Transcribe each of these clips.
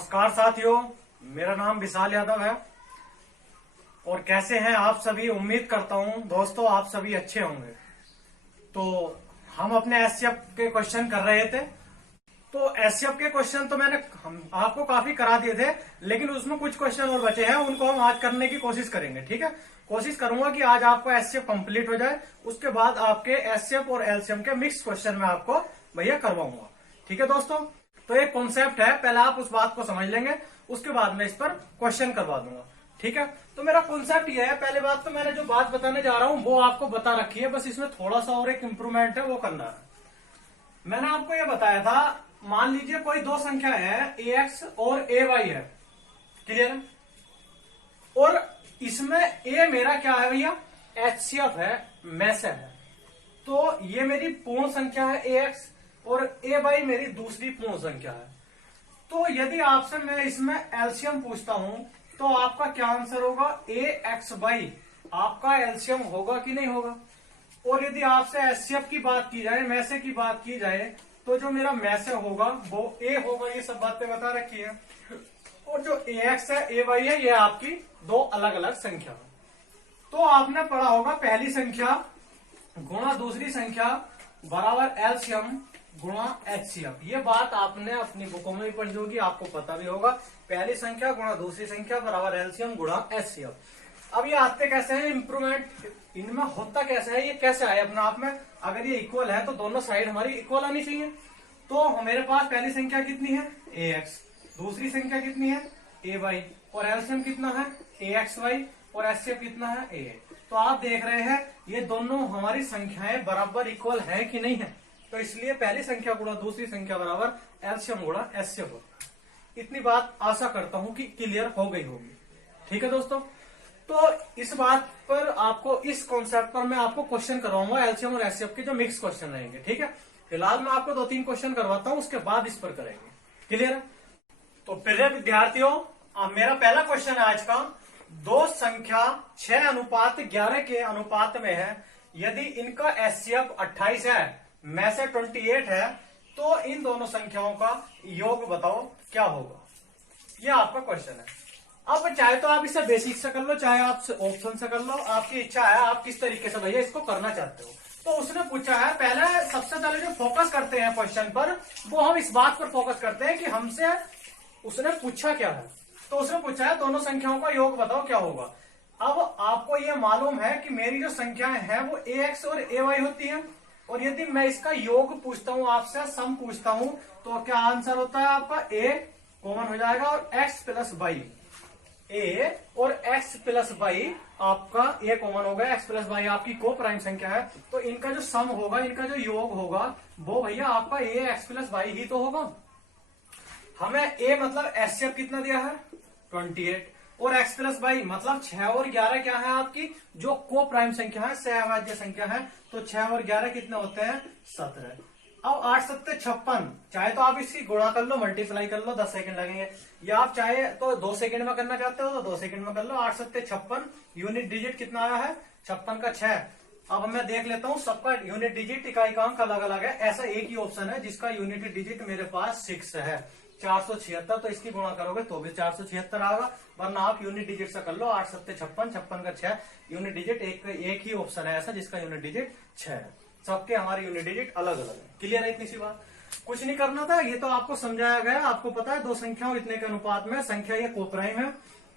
नमस्कार साथियों, मेरा नाम विशाल यादव है। और कैसे हैं आप सभी? उम्मीद करता हूं दोस्तों आप सभी अच्छे होंगे। तो हम अपने एससीएफ के क्वेश्चन कर रहे थे। तो एससीएफ के क्वेश्चन तो हम आपको काफी करा दिए थे, लेकिन उसमें कुछ क्वेश्चन और बचे हैं, उनको हम आज करने की कोशिश करेंगे। ठीक है, कोशिश करूंगा कि आज आपको एससीएफ कंप्लीट हो जाए। उसके बाद आपके एससीएफ और एलसीएम के मिक्स क्वेश्चन में आपको भैया करवाऊंगा। ठीक है दोस्तों, तो एक कॉन्सेप्ट है, पहले आप उस बात को समझ लेंगे, उसके बाद मैं इस पर क्वेश्चन करवा दूंगा। ठीक है, तो मेरा कॉन्सेप्ट ये है। पहले बात तो मैंने जो बात बताने जा रहा हूं वो आपको बता रखी है, बस इसमें थोड़ा सा और एक इंप्रूवमेंट है, वो करना है। मैंने आपको ये बताया था, मान लीजिए कोई दो संख्या है ax और ay है, क्लियर है? और इसमें a मेरा क्या है भैया? एचसीएफ है, मैसेज है। तो ये मेरी पूर्ण संख्या है ax और ay मेरी दूसरी पूर्ण संख्या है। तो यदि आपसे मैं इसमें एलसीएम पूछता हूं तो आपका क्या आंसर होगा? ax/, आपका एलसीएम होगा कि नहीं होगा? और यदि आपसे एचसीएफ की बात की जाए, मैसे की बात की जाए, तो जो मेरा मैसे होगा वो a होगा। ये सब बातें बता रखी है। और जो ax है, ay है, ये आपकी दो अलग अलग संख्या है। तो आपने पढ़ा होगा पहली संख्या गुणा दूसरी संख्या बराबर एलसीएम गुणा एचसीएफ। ये बात आपने अपनी बुकों में भी पढ़ी होगी, आपको पता भी होगा। पहली संख्या गुणा दूसरी संख्या बराबर एलसीएम गुणा एचसीएफ। अब ये आते कैसे हैं? इंप्रूवमेंट इनमें होता कैसे है? ये कैसे आए अपने आप में? अगर ये इक्वल है तो दोनों साइड हमारी इक्वल आनी चाहिए। तो मेरे पास पहली संख्या कितनी है? ax, दूसरी संख्या कितनी है? ay, और एलसीएम कितना है? axy, और एचसीएफ कितना है? a। तो आप देख रहे हैं ये दोनों हमारी संख्याएं बराबर इक्वल है कि नहीं है? तो इसलिए पहली संख्या गुणा दूसरी संख्या बराबर एलसीएम गुणा एचसीएफ होता है। इतनी बात आशा करता हूं कि क्लियर हो गई होगी। ठीक है दोस्तों, तो इस बात पर आपको, इस कॉन्सेप्ट पर मैं आपको क्वेश्चन करवाऊंगा एलसीएम और एचसीएफ के जो मिक्स क्वेश्चन रहेंगे। ठीक है, फिलहाल मैं आपको 2-3 क्वेश्चन करवाता हूं, उसके बाद इस पर करेंगे। क्लियर है? तो प्रिय विद्यार्थियों, मेरा पहला क्वेश्चन है आज का। दो संख्या 6:11 के अनुपात में है। यदि इनका एचसीएफ 28 है, में से 28 है, तो इन दोनों संख्याओं का योग बताओ क्या होगा। यह आपका क्वेश्चन है। अब चाहे तो आप इसे बेसिक से कर लो, चाहे आप ऑप्शन से कर लो, आपकी इच्छा है आप किस तरीके से भैया इसको करना चाहते हो। तो उसने पूछा है, पहले सबसे पहले जो फोकस करते हैं क्वेश्चन पर, वो हम इस बात पर फोकस करते हैं कि हमसे उसने पूछा क्या है। तो उसने पूछा है दोनों संख्याओं का योग बताओ क्या होगा। अब आपको यह मालूम है कि मेरी जो संख्याएं हैं वो ax और ay होती हैं, और यदि मैं इसका योग पूछता हूं आपसे, सम पूछता हूं, तो क्या आंसर होता है आपका? a कॉमन हो जाएगा और x प्लस वाई, a और x प्लस वाई, आपका a कॉमन होगा, x प्लस वाई आपकी को प्राइम संख्या है। तो इनका जो सम होगा, इनका जो योग होगा, वो भैया आपका a x plus why he तो होगा। हमें a मतलब एचसीएफ कितना दिया है? 28, और x प्लस वाई मतलब 6 और 11 क्या है आपकी जो को प्राइम संख्या है, सहअभाज्य संख्या है। तो 6 और 11 कितने होते हैं? 17। अब 8 7 56, चाहे तो आप इसकी गुणा कर लो, मल्टीप्लाई कर लो, 10 सेकंड लगेंगे, या आप चाहे तो 2 सेकंड में करना चाहते हो तो 2 सेकंड में कर लो। 8 7 56, यूनिट डिजिट कितना आया है? 56 का 6। अब मैं देख लेता हूं, सबका यूनिट डिजिट इकाई का अंक अलग अलग है। ऐसा एक ही ऑप्शन है जिसका यूनिट डिजिट मेरे पास 6 है, 476। तो इसकी गुणा करोगे तो भी 476 आएगा, वरना आप यूनिट डिजिट से कर लो। 8 7 56, 56 का 6, यूनिट डिजिट एक ही ऑप्शन है ऐसा जिसका यूनिट डिजिट 6 है। सबके हमारे यूनिट डिजिट अलग अलग है। क्लियर है? इतनी सी बात, कुछ नहीं करना था, ये तो आपको समझाया गया। आपको पता है दो संख्याओं इतने के अनुपात में, संख्या ये कोप्राइम है,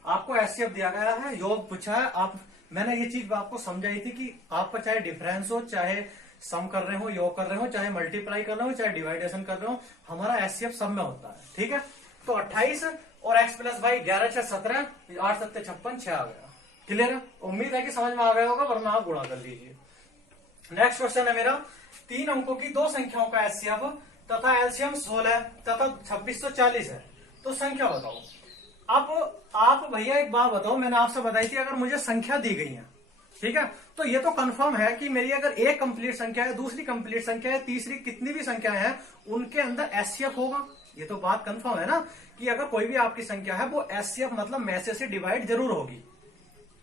आपको एचसीएफ दिया गया है, योग पूछा है। आप, मैंने ये चीज आपको समझाई थी कि आपका चाहे डिफरेंस हो, चाहे सम कर रहे हो, योग कर रहे हो, चाहे मल्टीप्लाई कर रहे हो, चाहे डिवाइडेशन कर रहे हो, हमारा एचसीएफ सब में होता है। ठीक है, तो 28 और x प्लस वाई 11 6 17, 8 7 56, 6 आ गया। क्लियर है? उम्मीद है कि समझ में आ गया होगा, वरना आप गुणा कर लीजिए। नेक्स्ट क्वेश्चन है मेरा, 3 अंकों की दो संख्याओं का एचसीएफ तथा एलसीएम 16 तथा 2640 है, तो संख्या बताओ। अब आप भैया एक बात बताओ, मैंने आपसे बताई थी अगर मुझे संख्या दी गई है, ठीक है, तो ये तो कंफर्म है कि मेरी अगर एक कंप्लीट संख्या है, दूसरी कंप्लीट संख्या है, तीसरी कितनी भी संख्या है, उनके अंदर एचसीएफ होगा। ये तो बात कंफर्म है ना कि अगर कोई भी आपकी संख्या है वो एचसीएफ मतलब मैसे से डिवाइड जरूर होगी।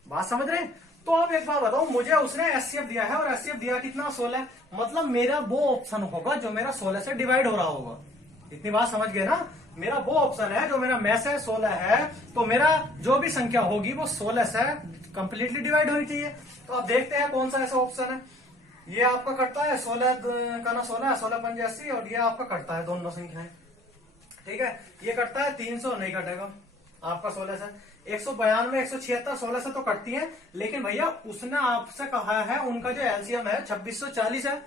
बात समझ रहे हैं? तो अब एक बात बताओ, मुझे उसने एचसीएफ दिया है और एचसीएफ दिया कितना? 16, मतलब मेरा वो ऑप्शन होगा जो मेरा 16 से डिवाइड हो रहा होगा। इतनी बात समझ गए ना? मेरा वो ऑप्शन है जो मेरा मैथ है 16 है, तो मेरा जो भी संख्या होगी वो 16 से कंप्लीटली डिवाइड होनी चाहिए। तो आप देखते हैं कौन सा ऐसा ऑप्शन है। ये आपका कटता है 16 का ना 16, 16 पंजे 80, और ये आपका कटता है दोनों संख्याएं। ठीक है, ये कटता है 300, नहीं कटेगा आपका 16 से। 192, 176 16 से तो कटती है, लेकिन भैया उसने आपसे कहा है उनका जो एलसीएम है 2640 है।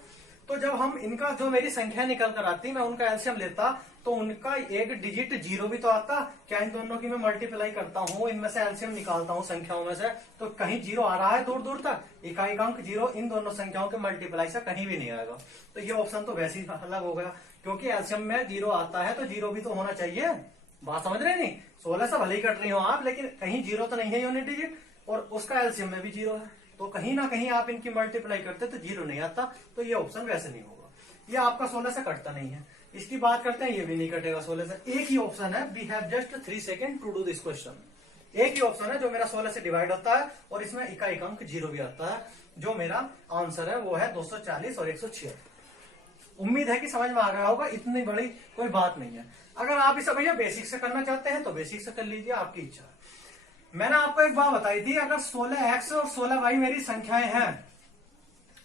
तो जब हम इनका जो मेरी संख्या निकल कर आती, मैं उनका एलसीएम लेता तो उनका एक डिजिट जीरो भी तो आता। क्या इन दोनों की मैं मल्टीप्लाई करता हूँ, इनमें से एलसीएम निकालता हूँ संख्याओं में से, तो कहीं जीरो आ रहा है दूर दूर तक, इकाई अंक जीरो इन दोनों संख्याओं के मल्टीप्लाई से कहीं भी नहीं आएगा। तो ये ऑप्शन तो वैसे ही अलग हो गया, क्योंकि एलसीएम में जीरो आता है तो जीरो भी तो होना चाहिए। बात समझ रहे नहीं, 16 से भले ही कट रही हो आप, लेकिन कहीं जीरो तो नहीं है यूनिट डिजिट, और उसका एलसीएम में भी जीरो है, तो कहीं ना कहीं आप इनकी मल्टीप्लाई करते तो जीरो नहीं आता, तो ये ऑप्शन वैसे नहीं होगा। ये आपका 16 से कटता नहीं है। इसकी बात करते हैं, ये भी नहीं कटेगा 16 से। एक ही ऑप्शन है, we have just 3 second to do this question. एक ही ऑप्शन है जो मेरा 16 से डिवाइड होता है और इसमें इकाई अंक जीरो भी आता है। जो मेरा आंसर है वो है 240 और 176। उम्मीद है कि समझ में आ गया होगा, इतनी बड़ी कोई बात नहीं है। अगर आप इसे भैया बेसिक से करना चाहते हैं तो बेसिक से कर लीजिए, आपकी इच्छा है। मैंने आपको एक बात बताई थी, अगर 16x और 16y मेरी संख्याएं हैं,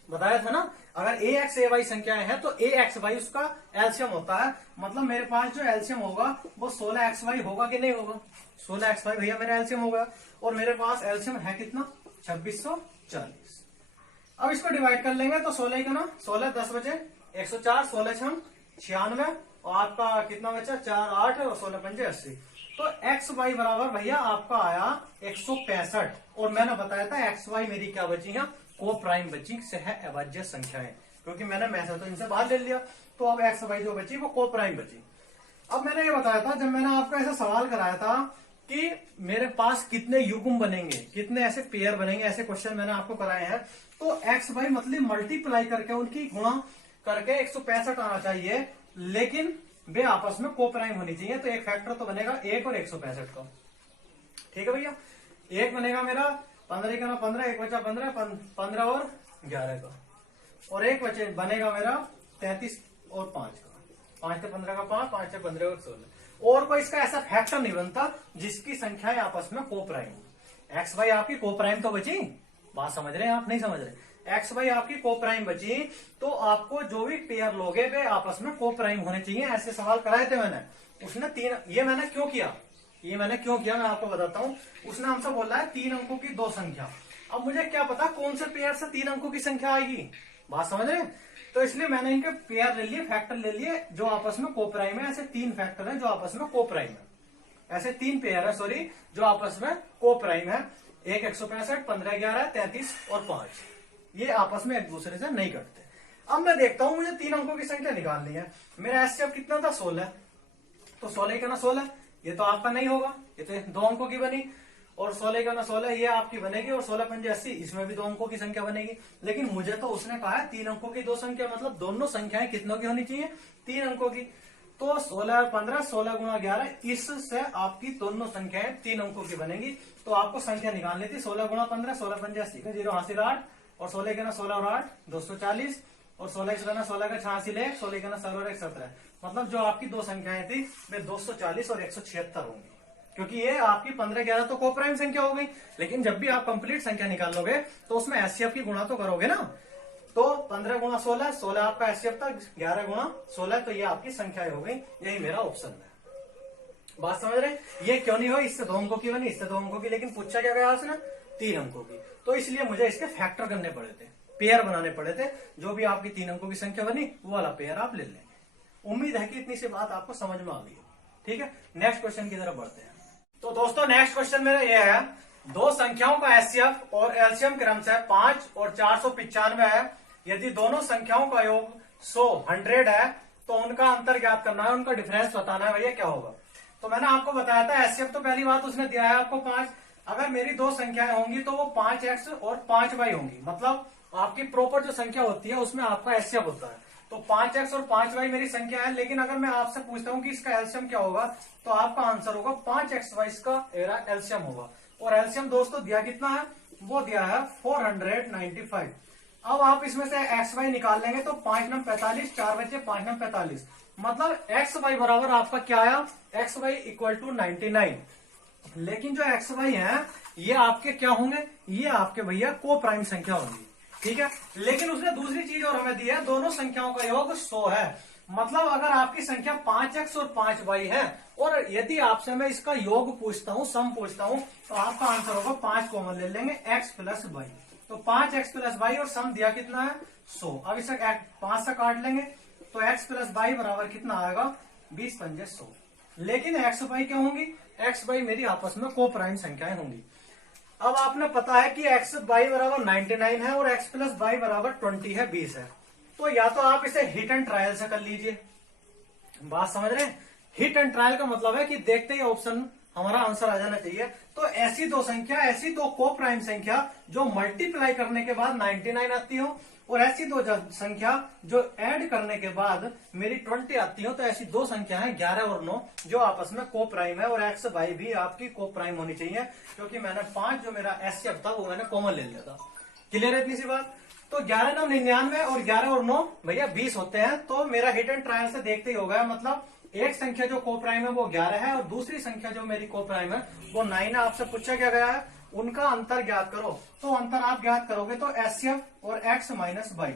बताया था ना, अगर ax ay संख्याएं हैं तो axy उसका एलसीएम होता है। मतलब मेरे पास जो एलसीएम होगा वो 16xy होगा कि नहीं होगा। 16xy भैया मेरा एलसीएम होगा, और मेरे पास एलसीएम है कितना 2640। अब इसको डिवाइड कर लेंगे तो 16 का ना 16 10 बचे 104, 16 6 96, और आपका कितना बचा 4 8 और 16 पंजे 80। तो एक्स वाई बराबर भैया आपका आया 165, और मैंने बताया था एक्स वाई मेरी क्या बची है, को प्राइम बची से है अभाज्य संख्याएं, क्योंकि मैंने मैथ तो इनसे बाहर ले लिया। तो अब एक्स वाई जो बची वो को प्राइम बची। अब मैंने ये बताया था, जब मैंने आपको ऐसा सवाल कराया था कि मेरे पास कितने युग्म बनेंगे, कितने ऐसे पेयर बनेंगे, ऐसे क्वेश्चन मैंने आपको कराए हैं, तो एक्स वाई मतलब मल्टीप्लाई करके उनकी गुणा करके 165 आना चाहिए, लेकिन वे आपस में को प्राइम होनी चाहिए। तो एक फैक्टर तो बनेगा 1 और 165 का। ठीक है भैया, एक बनेगा मेरा 15 का ना 15, एक बचा 15, 15 और 11 का, और एक बचे बनेगा मेरा 33 और 5 का, 5 से 15 का 5, 5 से 15 और 16। और कोई इसका ऐसा फैक्टर नहीं बनता जिसकी संख्याएं आपस में को प्राइम हो। एक्स वाई आपकी को प्राइम तो बची, बात समझ रहे हैं आप, नहीं समझ रहे। एक्स वाई आपकी को प्राइम बची, तो आपको जो भी पेयर लोगे वे आपस में को प्राइम होने चाहिए। ऐसे सवाल कराए थे मैंने, उसने 3, ये मैंने क्यों किया मैं आपको बताता हूँ। उसने हमसे बोला है 3 अंकों की 2 संख्या। अब मुझे क्या पता कौन से पेयर से 3 अंकों की संख्या आएगी, बात समझ रहे। तो इसलिए मैंने इनके पेयर ले लिए, फैक्टर ले लिए जो आपस में को प्राइम है। ऐसे 3 फैक्टर है जो आपस में को प्राइम है, ऐसे 3 पेयर है सॉरी जो आपस में को प्राइम है। एक 165, 15 11 33 और 5, ये आपस में एक दूसरे से नहीं कटते। अब मैं देखता हूं मुझे 3 अंकों की संख्या निकालनी है। मेरा एचसीएफ कितना था 16, तो 16 का ना 16, ये तो आपका नहीं होगा, ये तो 2 अंकों की बनी, और 16 का ना 16 ये आपकी बनेगी, और 16 पंजे 80, इसमें भी 2 अंकों की संख्या बनेगी। लेकिन मुझे तो उसने कहा है 3 अंकों की 2 संख्या, मतलब दोनों संख्याएं कितनों की होनी चाहिए, 3 अंकों की। तो 16 और 15, 16 गुणा 11, इससे आपकी दोनों संख्याएं 3 अंकों की बनेगी। तो आपको संख्या निकालनी थी 16 गुणा 15, 16 पंजे 80 का 0 हासिल 8, और 16 का ना 16 और 8 240, और 16 का ना 16 का 86 ले, 16 का ना 16 और 1 17। मतलब जो आपकी 2 संख्याएं थी वे 240 और 176 होंगी, क्योंकि ये आपकी 15 11 तो को प्राइम संख्या हो गई। लेकिन जब भी आप कंप्लीट संख्या निकाल लोगे तो उसमें एचसीएफ की गुणा तो करोगे ना। तो 15 गुणा 16, 16 आपका एचसीएफ था, 11 गुणा 16, तो ये आपकी संख्याएं हो गई। यही मेरा ऑप्शन है, बात समझ रहे। ये क्यों नहीं हो, इससे 2 अंकों की बनी, इससे 2 अंकों की, लेकिन पूछा क्या गया उसने 3 अंकों की। तो इसलिए मुझे इसके फैक्टर करने पड़े थे, पेयर बनाने पड़े थे। जो भी आपकी 3 अंकों की संख्या बनी वो वाला पेयर आप ले लेंगे। उम्मीद है कि इतनी सी बात आपको समझ में आ गई। ठीक है, नेक्स्ट क्वेश्चन की तरफ बढ़ते हैं। तो दोस्तों नेक्स्ट क्वेश्चन मेरा ये है, 2 संख्याओं का एचसीएफ और एलसीएम क्रमशः 5 और 495 है। यदि दोनों संख्याओं का योग 100 है तो उनका अंतर ज्ञात करना है, उनका डिफरेंस बताना है। भैया क्या होगा, तो मैंने आपको बताया था एचसीएफ तो पहली बात उसने दिया है आपको 5। अगर मेरी 2 संख्याएं होंगी तो वो 5x और 5y होंगी। मतलब आपकी प्रॉपर जो संख्या होती है उसमें आपका एचसीएफ होता है। तो 5x और 5y मेरी संख्या है, लेकिन अगर मैं आपसे पूछता हूं कि इसका एलसीएम क्या होगा, तो आपका आंसर होगा 5xy का एलसीएम होगा। और एलसीएम दोस्तों दिया कितना है, वो दिया है 495। अब आप इसमें से एक्स वाई निकाल लेंगे तो 5 नम 45, 4 बचे 5 नम 45, मतलब एक्स वाई बराबर आपका क्या आया, एक्स वाई इक्वल टू 99। लेकिन जो एक्स वाई है ये आपके क्या होंगे, ये आपके भैया को प्राइम संख्या होंगी, ठीक है। लेकिन उसने दूसरी चीज और हमें दी है, दोनों संख्याओं का योग 100 है। मतलब अगर आपकी संख्या 5x और 5y है और यदि आपसे मैं इसका योग पूछता हूं, सम पूछता हूं, तो आपका आंसर होगा 5 कॉमन ले लेंगे x प्लस वाई, तो 5x प्लस वाई और सम दिया कितना है 100। अब इसे 5 से काट लेंगे तो x प्लस वाई बराबर कितना आएगा 20 पंजे 100। लेकिन x वाई क्या होंगी, x वाई मेरी आपस में को प्राइम संख्याएं होंगी। अब आपने पता है कि x वाई बराबर 99 है और x प्लस वाई बराबर 20 है, 20 है। तो या तो आप इसे हिट एंड ट्रायल से कर लीजिए, बात समझ रहे हैं। हिट एंड ट्रायल का मतलब है कि देखते ही ऑप्शन हमारा आंसर आ जाना चाहिए। तो ऐसी दो संख्या, ऐसी दो को प्राइम संख्या जो मल्टीप्लाई करने के बाद 99 आती हो और ऐसी दो संख्या जो ऐड करने के बाद मेरी 20 आती हो, तो ऐसी दो संख्या है 11 और 9 जो आपस में को प्राइम है और एक्स वाई भी आपकी को प्राइम होनी चाहिए, क्योंकि मैंने 5 जो मेरा एसएफ था वो मैंने कॉमन ले लिया था। क्लियर है इतनी सी बात। तो 11 9 99 और 11 और 9 भैया 20 होते हैं। तो मेरा हिट एंड ट्रायल से देखते ही होगा, मतलब एक संख्या जो को प्राइम है वो 11 है और दूसरी संख्या जो मेरी को प्राइम है वो 9 है। आपसे पूछा क्या गया है, उनका अंतर ज्ञात करो। तो अंतर आप ज्ञात करोगे तो एसएफ और एक्स माइनस वाई,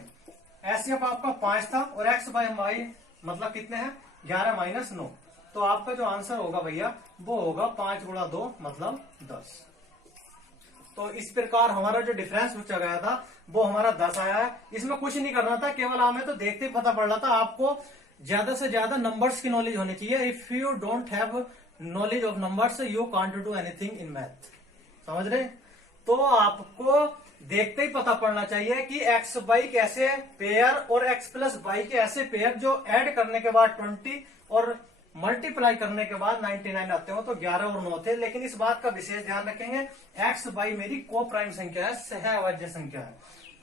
एसएफ आपका 5 था और एक्स बाई वाई मतलब कितने हैं 11 माइनस 9, तो आपका जो आंसर होगा भैया वो होगा 5 गुणा 2 मतलब 10। तो इस प्रकार हमारा जो डिफरेंस पूछा गया था वो हमारा 10 आया है। इसमें कुछ नहीं करना था, केवल हमें तो देखते ही पता पड़ रहा था। आपको ज्यादा से ज्यादा नंबर्स की नॉलेज होनी चाहिए। If you don't have knowledge of numbers you can't do anything in math, समझ रहे। तो आपको देखते ही पता पड़ना चाहिए कि एक्स वाई के ऐसे पेयर और एक्स प्लस वाई के ऐसे पेयर जो ऐड करने के बाद 20 और मल्टीप्लाई करने के बाद 99 आते हो, तो 11 और 9 थे। लेकिन इस बात का विशेष ध्यान रखेंगे, एक्स वाई मेरी को प्राइम संख्या है, सहअभाज्य संख्या है।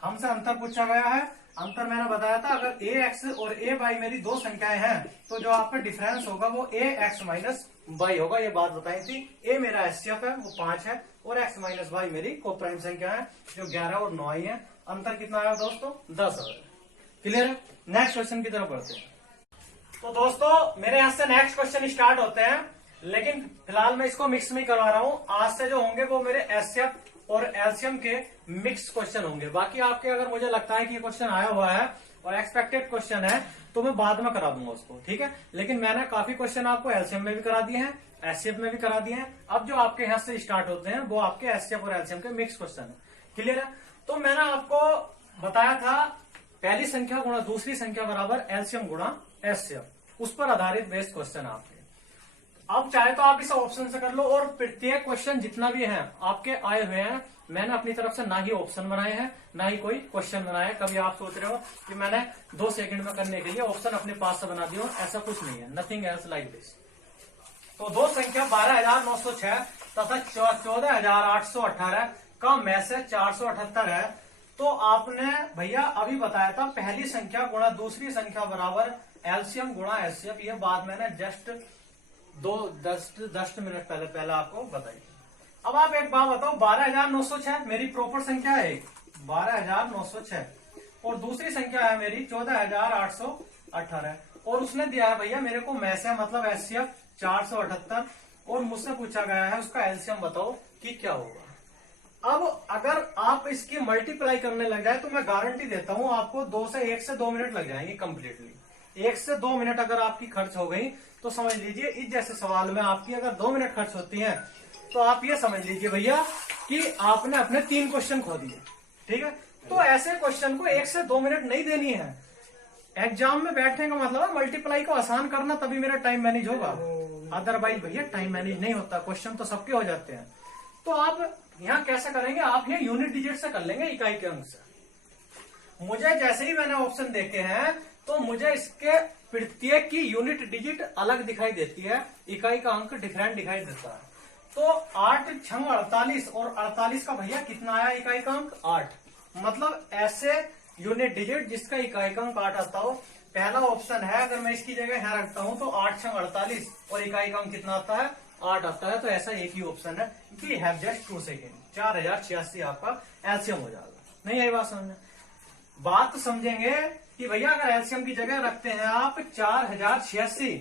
हमसे अंतर पूछा गया है, अंतर मैंने बताया था अगर ए एक्स और ए वाई मेरी दो संख्याएं हैं तो जो आपका डिफरेंस होगा वो ए एक्स माइनस वाई होगा, ये बात बताई थी। ए मेरा एसएफ है वो 5 है और एक्स माइनस वाई मेरी को प्राइम संख्या है जो 11 और 9 ही है। अंतर कितना आया दोस्तों 10 आया। क्लियर है। नेक्स्ट क्वेश्चन की तरफ बढ़ते हैं। तो दोस्तों मेरे यहाँ से नेक्स्ट क्वेश्चन स्टार्ट होते हैं, लेकिन फिलहाल मैं इसको मिक्स में करवा रहा हूँ। आज से जो होंगे वो मेरे एसएफ और एलसीएम के मिक्स क्वेश्चन होंगे। बाकी आपके अगर मुझे लगता है कि ये क्वेश्चन आया हुआ है और एक्सपेक्टेड क्वेश्चन है तो मैं बाद में करा दूंगा उसको, ठीक है। लेकिन मैंने काफी क्वेश्चन आपको एलसीएम में भी करा दिए हैं, एसएफ में भी करा दिए हैं। अब जो आपके यहाँ से स्टार्ट होते हैं वो आपके एसएफ और एलसीएम के मिक्स क्वेश्चन है। क्लियर है। तो मैंने आपको बताया था पहली संख्या गुणा दूसरी संख्या बराबर एलसीएम गुणा एसएफ, उस पर आधारित बेस्ड क्वेश्चन आपके। अब चाहे तो आप इस ऑप्शन से कर लो और प्रत्येक क्वेश्चन जितना भी है आपके आए हुए हैं, मैंने अपनी तरफ से ना ही ऑप्शन बनाए हैं ना ही कोई क्वेश्चन बनाया है। कभी आप सोच रहे हो कि मैंने 2 सेकंड में करने के लिए ऑप्शन अपने पास से बना दिया, ऐसा कुछ नहीं है, नथिंग एल्स लाइक दिस। तो दो संख्या 12,906 तथा 14,818 का मैसेज 478 है। तो आपने भैया अभी बताया था पहली संख्या गुणा दूसरी संख्या बराबर एलसीएम गुणा एसएफ, ये बात मैंने जस्ट 10 मिनट पहले आपको बताई। अब आप एक बात बताओ, 12,906 मेरी प्रॉपर संख्या है 12,906 और दूसरी संख्या है मेरी 14,818 और उसने दिया है भैया मेरे को मैसेज मतलब एसएफ 478 और मुझसे पूछा गया है उसका एलसीएम बताओ कि क्या होगा। अब अगर आप इसकी मल्टीप्लाई करने लग जाए तो मैं गारंटी देता हूं आपको 1 से 2 मिनट लग जाएंगे कंप्लीटली। 1 से 2 मिनट अगर आपकी खर्च हो गई तो समझ लीजिए इस जैसे सवाल में आपकी अगर 2 मिनट खर्च होती है तो आप ये समझ लीजिए भैया कि आपने अपने 3 क्वेश्चन खो दिए, ठीक है। तो ऐसे क्वेश्चन को 1 से 2 मिनट नहीं देनी है। एग्जाम में बैठने का मतलब है मल्टीप्लाई को आसान करना, तभी मेरा टाइम मैनेज होगा, अदरवाइज भैया टाइम मैनेज नहीं होता। क्वेश्चन तो सबके हो जाते हैं। तो आप यहाँ कैसे करेंगे, आप यहाँ यूनिट डिजिट से कर लेंगे, इकाई के अंक से। मुझे जैसे ही मैंने ऑप्शन देखे हैं तो मुझे इसके प्रत्येक की यूनिट डिजिट अलग दिखाई देती है, इकाई का अंक डिफरेंट दिखाई देता है। तो 8 छंग 48 और 48 का भैया कितना आया इकाई का अंक 8, मतलब ऐसे यूनिट डिजिट जिसका इकाई का अंक 8 आता हो। पहला ऑप्शन है, अगर मैं इसकी जगह यहाँ रखता हूं तो 8 छंग 48 और इकाई का अंक कितना आता है 8 आता है। तो ऐसा एक ही ऑप्शन है कि हैव जस्ट 2 सेकेंड, 4086 आपका एलसीएम हो जाएगा। नहीं आई बात समझ में। बात समझेंगे कि भैया अगर एलसीएम की जगह रखते हैं आप 4086,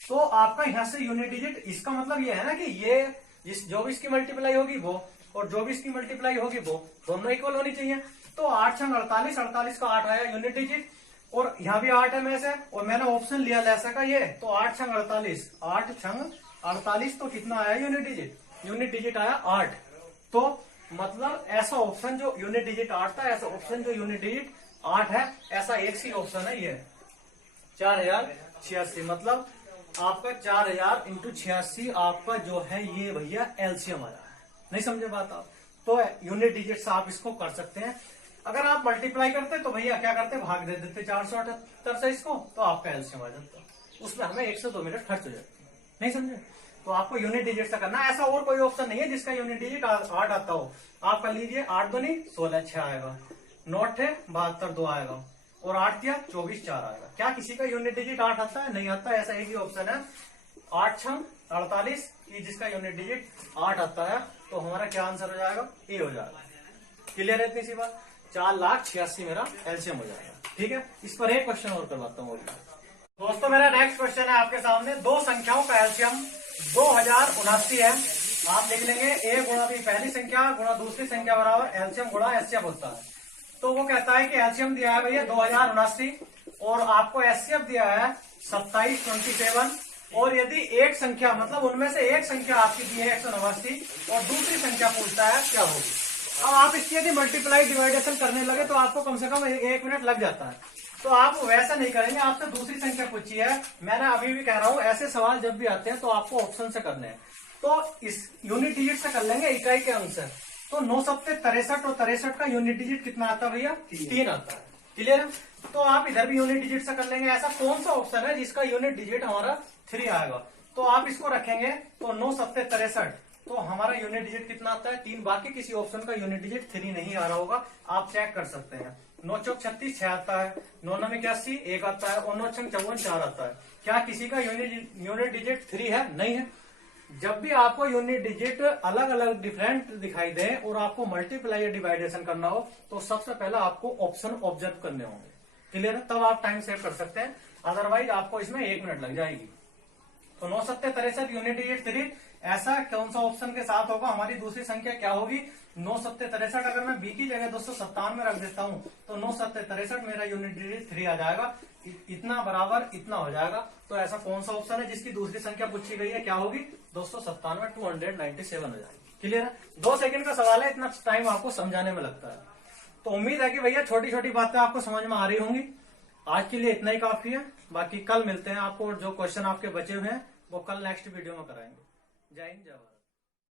तो आपका यहां से यूनिट डिजिट, इसका मतलब ये है ना कि ये जो भी इसकी मल्टीप्लाई होगी वो और जो भी इसकी मल्टीप्लाई होगी वो दोनों इक्वल होनी चाहिए। तो 8 छंग 48, 48 का 8 आया यूनिट डिजिट, और यहाँ भी 8 है में से, और मैंने ऑप्शन लिया लैसा का ये, तो 8 छंग 48, 8 छंग 48, तो कितना आया यूनिट डिजिट? यूनिट डिजिट आया 8। तो मतलब ऐसा ऑप्शन जो यूनिट डिजिट 8 था, ऐसा ऑप्शन जो यूनिट डिजिट 8 है, ऐसा एक सी ऑप्शन है ये 4086। मतलब आपका 4000 इंटू 86 आपका जो है ये भैया एलसीएम आ रहा है। नहीं समझे बात आप? तो यूनिट डिजिट से आप इसको कर सकते हैं। अगर आप मल्टीप्लाई करते तो भैया क्या करते, भाग दे देते 478 से इसको, तो आपका एलसीएम आ जाता। उसमें हमें 1 से 2 मिनट खर्च हो जाते। नहीं समझे? तो आपको यूनिट डिजिट से करना, ऐसा और कोई ऑप्शन नहीं है जिसका यूनिट डिजिट 8 आता हो। आप कर लीजिए 8 दूनी 16 6 आएगा, 9 थे 72 2 आएगा, और 8 दिया 24 4 आएगा। क्या किसी का यूनिट डिजिट 8 आता है? नहीं आता। ऐसा एक ही ऑप्शन है 8 छंग 48 की जिसका यूनिट डिजिट 8 आता है। तो हमारा क्या आंसर हो जाएगा? ए हो जाएगा। क्लियर है इतनी सी बात? 4,86,000 मेरा एलसीएम हो जाएगा। ठीक है, इस पर एक क्वेश्चन और करवाता हूँ दोस्तों। मेरा नेक्स्ट क्वेश्चन है आपके सामने, दो संख्याओं का एलसीएम 2079 है। आप लिख लेंगे ए गुणा बी पहली संख्या गुणा दूसरी संख्या बराबर एलसीएम गुणा एचसीएफ होता है। तो वो कहता है कि एलसीएम दिया है भैया 2079 और आपको एचसीएफ दिया है 2727, और यदि एक संख्या मतलब उनमें से एक संख्या आपकी दी है 189 और दूसरी संख्या पूछता है क्या होगी। अब आप इसकी यदि मल्टीप्लाई डिवाइडेशन करने लगे तो आपको कम से कम 1 मिनट लग जाता है। तो आप वैसा नहीं करेंगे, आपसे दूसरी संख्या पूछी है। मैंने अभी भी कह रहा हूं ऐसे सवाल जब भी आते हैं तो आपको ऑप्शन से करने हैं। तो इस यूनिट डिजिट से कर लेंगे इकाई के अंक से। तो 9 सत्ते 63 और 63 का यूनिट डिजिट कितना आता है भैया? 3 आता है। क्लियर है? तो आप इधर भी यूनिट डिजिट से कर लेंगे। ऐसा कौन सा ऑप्शन है जिसका यूनिट डिजिट हमारा 3 आएगा? तो आप इसको रखेंगे तो 9 सत्ते 63, तो हमारा यूनिट डिजिट कितना आता है? 3। बाकी किसी ऑप्शन का यूनिट डिजिट 3 नहीं आ रहा होगा, आप चेक कर सकते हैं। 9 चौक 36 6 आता है, 9 9 81 1 आता है, और 9 छंग 54 4 आता है। क्या किसी का यूनिट डिजिट 3 है? नहीं है। जब भी आपको यूनिट डिजिट अलग अलग डिफरेंट दिखाई दे और आपको मल्टीप्लाई या डिवाइडेशन करना हो तो सबसे पहले आपको ऑप्शन ऑब्जर्व करने होंगे। क्लियर है? तब आप टाइम सेव कर सकते हैं, अदरवाइज आपको इसमें 1 मिनट लग जाएगी। तो 9 सत्ते 63 यूनिट डिजिट 3, ऐसा कौन सा ऑप्शन के साथ होगा? हमारी दूसरी संख्या क्या होगी? 9 सत्ते 63। अगर मैं बी की जगह 257 में रख देता हूं तो 9 सत्ते 63 मेरा यूनिट डिजिट 3 आ जाएगा। इतना बराबर इतना हो जाएगा। तो ऐसा कौन सा ऑप्शन है जिसकी दूसरी संख्या पूछी गई है? क्या होगी? 257 297 हो जाएगी। क्लियर है? 2 सेकंड का सवाल है, इतना टाइम आपको समझाने में लगता है। तो उम्मीद है कि भैया छोटी छोटी बातें आपको समझ में आ रही होंगी। आज के लिए इतना ही काफी है। बाकी कल मिलते हैं आपको, जो क्वेश्चन आपके बचे हुए हैं वो कल नेक्स्ट वीडियो में कराएंगे। जय हिंद, जय भारत।